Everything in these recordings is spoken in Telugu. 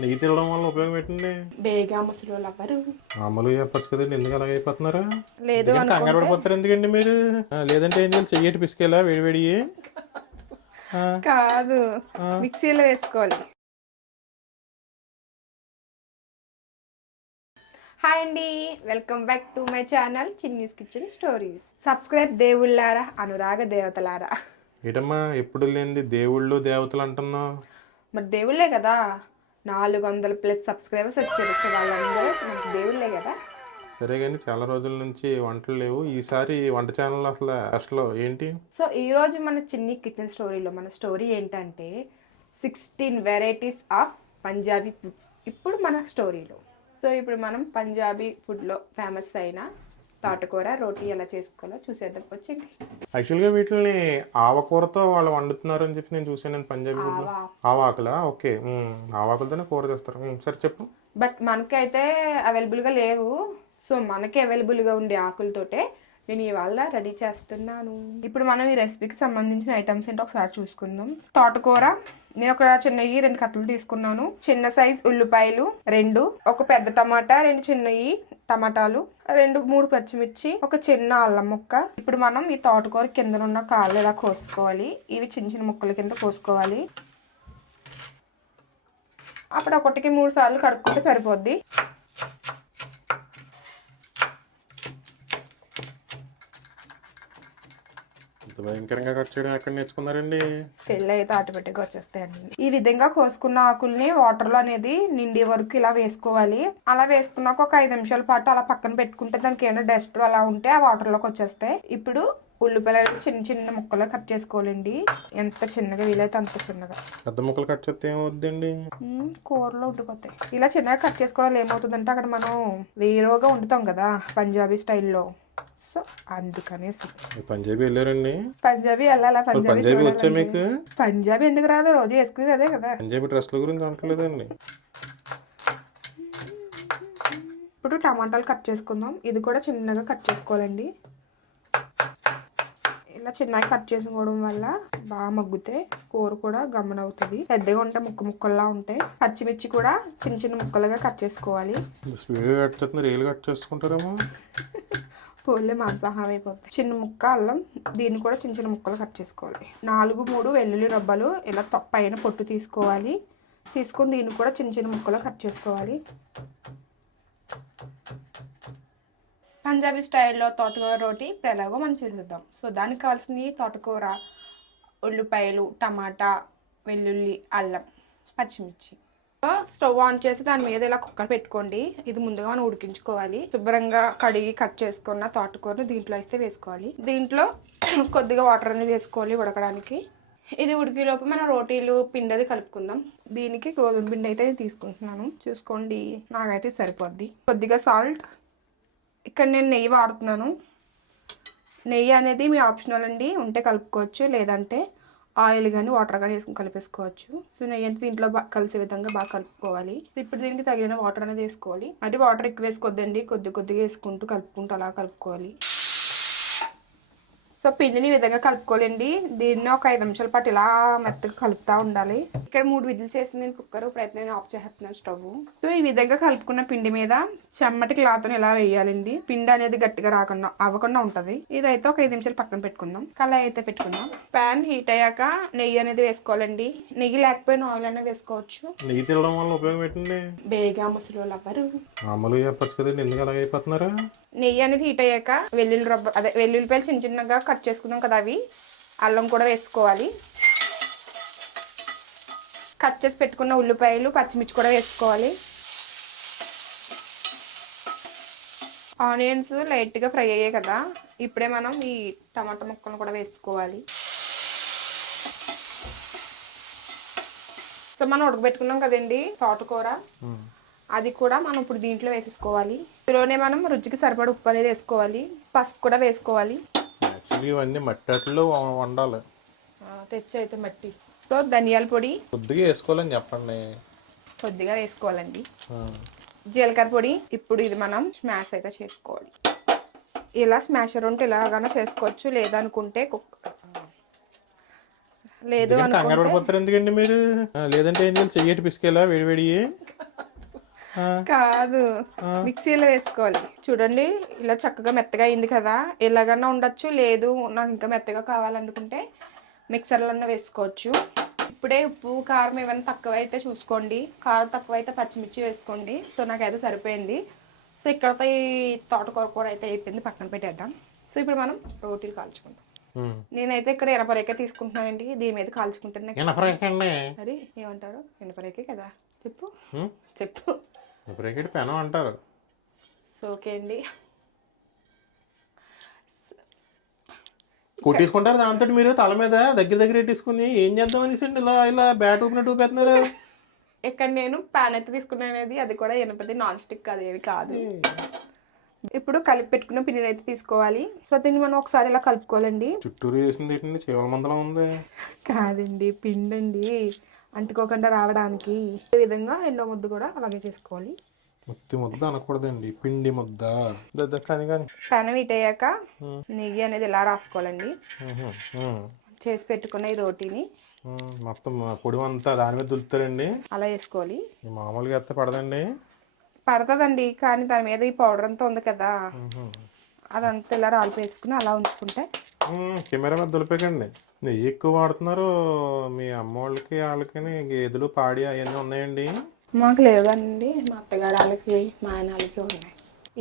నెయ్యి తినడం వల్ల ఉపయోగం ఏంటండి? బేగా ముసలి ఎవరు మామూలుగా చెప్పచ్చు కదండి ఎందుకు అలాగ అయిపోతున్నారా? లేదు కంగారు పడిపోతారు ఎందుకండి మీరు? ఆ, లేదంటే ఏం చేయాలి? చెయ్యటి పిసికేలా వేడి వేడి కాదు. మిక్సీలో వేసుకోవాలి. హాయ్ అండి. Welcome back to my channel Chinni's kitchen stories. Subscribe దేవుళ్ళారా? అనురాగ దేవతలారా? ఏటమ్మా ఎప్పుడు లేనిది దేవుళ్ళు దేవతలు అంటున్నావు? మరి దేవుళ్ళే కదా. నాలుగు వందల ప్లస్ సబ్స్క్రైబర్స్ వచ్చారు. సో వాళ్ళందరూ మనకి దేవుళ్ళే కదా. సరే కానీ చాలా రోజుల నుంచి వంటలు లేవు. ఈసారి వంట ఛానల్ అసలు అసలు ఏంటి? సో ఈరోజు మన చిన్ని కిచెన్ స్టోరీలో మన స్టోరీ ఏంటంటే sixteen varieties of Punjabi foods. ఇప్పుడు మన స్టోరీలో. సో ఇప్పుడు మనం పంజాబీ ఫుడ్లో ఫేమస్ అయిన తోటకూర రోటీ ఎలా చేసుకోవాలో చూసేద్దాం. వచ్చింది యాక్చువల్గా వీటిని ఆవకూరతో వాళ్ళు వండుతున్నారు అని చెప్పి నేను చూసాను పంజాబీ ఫుడ్లో. ఆవా. ఆవాకులా? ఓకే. ఆవాకులతోనే కూర చేస్తారు. సరే చెప్పు. బట్ మనకైతే అవైలబుల్గా లేవు. సో మనకి అవైలబుల్గా ఉండే ఆకులతోటే నేను ఇవాళ రెడీ చేస్తున్నాను. ఇప్పుడు మనం ఈ రెసిపీకి సంబంధించిన ఐటమ్స్ ఏంటో ఒకసారి చూసుకుందాం. తోటకూర. నేను ఒక చిన్నవి రెండు కట్టలు తీసుకున్నాను. చిన్న సైజ్ ఉల్లిపాయలు రెండు ఒక పెద్ద టమాటా రెండు చిన్నవి టమాటాలు రెండు మూడు పచ్చిమిర్చి ఒక చిన్న అల్లం ముక్క. ఇప్పుడు మనం ఈ తోటకూర కింద ఉన్న కాళ్ళు ఇలా కోసుకోవాలి. ఇవి చిన్న చిన్న ముక్కల కింద కోసుకోవాలి. అప్పుడు ఒకటికి మూడు సార్లు కడుక్కుంటే సరిపోద్ది. ఇంత భయంకరంగా కట్ చేయడం ఎక్కడ నేర్చుకున్నారండి? పెళ్ళి అయితే ఆటోమేటిక్గా వచ్చేస్తాయండి. ఈ విధంగా కోసుకున్న ఆకుల్ని వాటర్లో అనేది నిండి వరకు ఇలా వేసుకోవాలి. అలా వేసుకున్నాక ఒక ఐదు నిమిషాల పాటు అలా పక్కన పెట్టుకుంటే దానికి ఏమైనా డస్ట్ అలా ఉంటే ఆ వాటర్లోకి వచ్చేస్తాయి. ఇప్పుడు ఉల్లిపాయలు చిన్న చిన్న ముక్కలు కట్ చేసుకోవాలండి. ఎంత చిన్నగా వీలైతే అంత చిన్నగా. పెద్ద ముక్కలు కట్ చేస్తే ఏమవుద్దండి? కూరలో ఉండిపోతాయి. ఇలా చిన్నగా కట్ చేసుకోవాలి ఏమవుతుందంటే అక్కడ మనం వేరుగా వండుతాం కదా పంజాబీ స్టైల్లో సో అందుకనేసి. పంజాబీ వెళ్ళారండి? పంజాబీ వెళ్ళాలా? పంజాబీ పంజాబీ వచ్చా. మీకు? పంజాబీ ఎందుకు రాదు? రోజు వేసుకునేది అదే కదా. పంజాబీ డ్రెస్ల గురించి అంటలేదండి ఇప్పుడు టమాటాలు కట్ చేసుకుందాం. ఇది కూడా చిన్నగా కట్ చేసుకోవాలండి. ఇలా చిన్నగా కట్ చేసుకోవడం వల్ల బాగా మగ్గుతాయి కూర కూడా గమ్మన అవుతుంది. పెద్దగా ఉంటే ముక్క ముక్కల్లా ఉంటాయి. పచ్చిమిర్చి కూడా చిన్న చిన్న ముక్కలుగా కట్ చేసుకోవాలి. కట్ చేసుకుంటారేమో? పోలే మాంసాహారం అయిపోతాయి చిన్న ముక్క అల్లం దీన్ని కూడా చిన్న చిన్న ముక్కలు కట్ చేసుకోవాలి. నాలుగు మూడు వెల్లుల్లి రబ్బలు ఇలా త- పైన పొట్టు తీసుకోవాలి. తీసుకొని దీన్ని కూడా చిన్న చిన్న ముక్కలు కట్ చేసుకోవాలి. పంజాబీ స్టైల్లో తోటకూర రోటీ ఇప్పుడు ఎలాగో మనం చేసేద్దాం. సో దానికి కావాల్సినవి తోటకూర ఉల్లిపాయలు టమాటా వెల్లుల్లి అల్లం పచ్చిమిర్చి. స్టవ్ ఆన్ చేసి దాని మీద ఇలా కుక్కర్ పెట్టుకోండి. ఇది ముందుగా మనం ఉడికించుకోవాలి. శుభ్రంగా కడిగి కట్ చేసుకున్న తోటకూరని దీంట్లో అయితే వేసుకోవాలి. దీంట్లో కొద్దిగా వాటర్ అనేది వేసుకోవాలి ఉడకడానికి. ఇది ఉడికేలోపు మనం రోటీలు పిండి అది కలుపుకుందాం. దీనికి గోధుమ పిండి అయితే తీసుకుంటున్నాను. చూసుకోండి. నాకైతే సరిపోద్ది. కొద్దిగా సాల్ట్. ఇక్కడ నేను నెయ్యి వాడుతున్నాను. నెయ్యి అనేది మీ ఆప్షనల్ అండి. ఉంటే కలుపుకోవచ్చు. లేదంటే ఆయిల్ కానీ వాటర్ కానీ వేసుకుని కలిపేసుకోవచ్చు. సో నెయ్యి దీంట్లో బాగా కలిసే విధంగా బాగా కలుపుకోవాలి. ఇప్పుడు దీనికి తగిన వాటర్ అనేది వేసుకోవాలి. అంటే వాటర్ ఎక్కువ వేసుకోవద్దండి కొద్ది కొద్దిగా వేసుకుంటూ కలుపుకుంటూ అలా కలుపుకోవాలి. సో పిండిని ఈ విధంగా కలుపుకోవాలండి. దీన్ని ఒక ఐదు నిమిషాల పాటు ఇలా మెత్తగా కలుపుతూ ఉండాలి. ఇక్కడ మూడు విజిల్స్ వేసింది నేను కుక్కర్. ఇప్పుడైతే నేను ఆఫ్ చేస్తున్నాను స్టవ్. సో ఈ విధంగా కలుపుకున్న పిండి మీద చెమ్మటి క్లాత్ ఇలా వేయాలండి. పిండి అనేది గట్టిగా రాకుండా అవ్వకుండా ఉంటది. ఇదైతే ఒక ఐదు నిమిషాలు పక్కన పెట్టుకుందాం. కళాయి అయితే పెట్టుకుందాం. ప్యాన్ హీట్ అయ్యాక నెయ్యి అనేది వేసుకోవాలండి. నెయ్యి లేకపోయినా ఆయిల్ అనేది వేసుకోవచ్చు. నెయ్యి తినడం వల్ల ఉపయోగం ఏంటండి? బేగా ముసలి ఎవరు మామూలుగా చెప్పచ్చు కదండి. ఎందుకు అలాగ అయిపోతున్నారా నెయ్యి అనేది హీట్ అయ్యాక వెల్లుల్లి రబ్బ అదే వెల్లుల్లిపాయలు చిన్న చిన్నగా కట్ చేసుకున్నాం కదా అవి. అల్లం కూడా వేసుకోవాలి. కట్ చేసి పెట్టుకున్న ఉల్లిపాయలు పచ్చిమిర్చి కూడా వేసుకోవాలి. ఆనియన్స్ లైట్గా ఫ్రై అయ్యాయి కదా. ఇప్పుడే మనం ఈ టమాటా ముక్కలను కూడా వేసుకోవాలి. సో మనం ఉడకబెట్టుకున్నాం కదండి తోటకూర. అది కూడా మనం ఇప్పుడు దీంట్లో వేసేసుకోవాలి. ఇందులోనే మనం రుచికి సరిపడ ఉప్పు అనేది వేసుకోవాలి. పసుపు కూడా వేసుకోవాలి. యాక్చువల్లీ ఇవన్నీ మట్టాట్లో వండాలి. తెచ్చి అయితే మట్టి. సో ధనియాల పొడి. కొద్దిగా వేసుకోవాలని చెప్పండి. కొద్దిగా వేసుకోవాలండి. జీలకర్ర పొడి. ఇప్పుడు ఇది మనం స్మాష్ అయితే చేసుకోవాలి. ఇలా స్మాషర్ ఉంటే ఇలాగానే చేసుకోవచ్చు. లేదనుకుంటే కుక్ లేదు కంగారు అనుకుంటే పడిపోతారు ఎందుకండి మీరు? లేదంటే ఏం చెయ్యటి పిసికేలా వేడి వేడి కాదు. మిక్సీలో వేసుకోవాలి. చూడండి ఇలా చక్కగా మెత్తగా అయింది కదా. ఇలాగన్నా ఉండొచ్చు లేదు నాకు ఇంకా మెత్తగా కావాలనుకుంటే మిక్సర్లో వేసుకోవచ్చు. ఇప్పుడే ఉప్పు కారం ఏమైనా తక్కువ అయితే చూసుకోండి. కారం తక్కువ అయితే పచ్చిమిర్చి వేసుకోండి. సో నాకైతే సరిపోయింది. సో ఇక్కడతో ఈ తోటకూర కూడా అయితే అయిపోయింది. పక్కన పెట్టేద్దాం. సో ఇప్పుడు మనం రోటీలు కాల్చుకుందాం. ఉమ్. నేనైతే ఇక్కడ ఎనపరేక తీసుకుంటున్నానండి. దీని మీద కాల్చుకుంటాను మరి ఏమంటారు? ఎనపరేకే కదా. చెప్పు. చెప్పు. ఎనపరేకెట్ పెనం అంటారు. సో ఓకే అండి. కొట్టేసుకుంటారు దాంతో మీరు తల మీద దగ్గర దగ్గర పెట్టేసుకుని ఏం చేద్దాం అనేసి ఇలా ఇలా బ్యాట్ ఊపినట్టు ఊపేస్తున్నారు ఇక్కడ నేను ప్యాన్ అయితే తీసుకున్నాను అనేది అది కూడా ఎనపది నాన్ స్టిక్ కాదు ఏవి కాదు. ఇప్పుడు కలిపి పెట్టుకున్న పిండిని అయితే తీసుకోవాలి. సో దీన్ని మనం ఒకసారి ఇలా కలుపుకోవాలండి. చుట్టూరు వేసింది ఏంటండి? చీవల మందలం ఉంది. కాదండి పిండి అండి అంటుకోకుండా రావడానికి ఈ విధంగా రెండో ముద్దు కూడా అలాగే చేసుకోవాలి. ముత్తి ముద్ద అనకూడదండి పిండి ముద్ద. కానీ కానీ. ప్యాన్ వీట్ అయ్యాక నెయ్యి అనేది ఇలా రాసుకోవాలండి. చేసి పెట్టుకున్న ఈ రోటీని మొత్తం పొడి అంతా దాని మీద దులుపుతారండి. అలా వేసుకోవాలి. మామూలుగా ఎత్త పడదండి. పడుతుందండి కానీ దాని మీద ఈ పౌడర్ అంతా ఉంది కదా. అదంతా ఇలా రాలిపి వేసుకుని అలా ఉంచుకుంటే కెమెరా మీద దులిపేకండి. నెయ్యి ఎక్కువ వాడుతున్నారు. మీ అమ్మ వాళ్ళకి వాళ్ళకి గేదెలు పాడి అవన్నీ ఉన్నాయండి. మాకు లేవండి. మా అత్తగారు వాళ్ళకి మా ఆయన వాళ్ళకి ఉన్నాయి.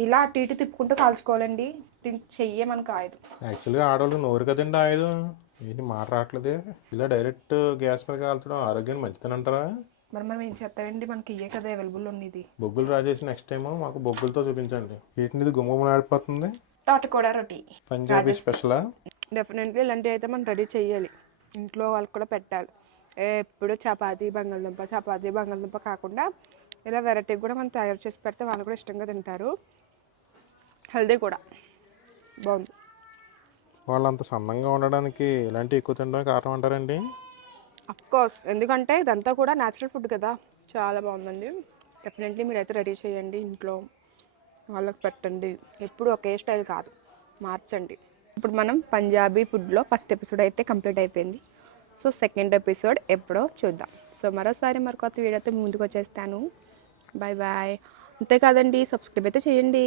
ఇలా అటు ఇటు తిప్పుకుంటూ కాల్చుకోవాలండి. చెయ్యే మనకు ఆయుధం యాక్చువల్గా ఆడవాళ్ళకి నోరు కదండి ఆయుధం ఏంటి మాట రావట్లేదే? ఇలా డైరెక్ట్ గ్యాస్ మీద కాల్చడం ఆరోగ్యానికి మంచిదేనంటారా మరి మనం ఏం చేస్తామండి? మనకి ఇయ్యే కదా అవైలబుల్ ఉన్నది. బొగ్గులు రాజేసి నెక్స్ట్ టైం మాకు బొగ్గులతో చూపించండి. వీటిని ఇది గుమ్మగుమ్మ ఆడిపోతుంది? తోటకూర రొట్టి. పంజాబీ స్పెషలా? డెఫినెట్గా ఇలాంటివి అయితే మనం రెడీ చేయాలి. ఇంట్లో వాళ్ళకి కూడా పెట్టాలి. ఎప్పుడు చపాతీ బంగాళదుంప చపాతీ బంగాళదుంప కాకుండా ఇలా వెరైటీ కూడా మనం తయారు చేసి పెడితే వాళ్ళు కూడా ఇష్టంగా తింటారు. హెల్దీ కూడా. బాగుంది. వాళ్ళు అంత సన్నంగా ఉండడానికి ఇలాంటివి ఎక్కువ తినడం కారణం అంటారండి? కోర్స్ ఎందుకంటే ఇదంతా కూడా న్యాచురల్ ఫుడ్ కదా. చాలా బాగుందండి. డెఫినెట్లీ మీరైతే రెడీ చేయండి. ఇంట్లో వాళ్ళకి పెట్టండి. ఎప్పుడు ఒకే స్టైల్ కాదు. మార్చండి. ఇప్పుడు మనం పంజాబీ ఫుడ్లో ఫస్ట్ ఎపిసోడ్ అయితే కంప్లీట్ అయిపోయింది. సో సెకండ్ ఎపిసోడ్ ఎప్పుడో చూద్దాం. సో మరోసారి మరి కొత్త వీడియోతో ముందుకు వచ్చేస్తాను. బాయ్ బాయ్ అంతేకాదండి సబ్స్క్రైబ్ అయితే చేయండి.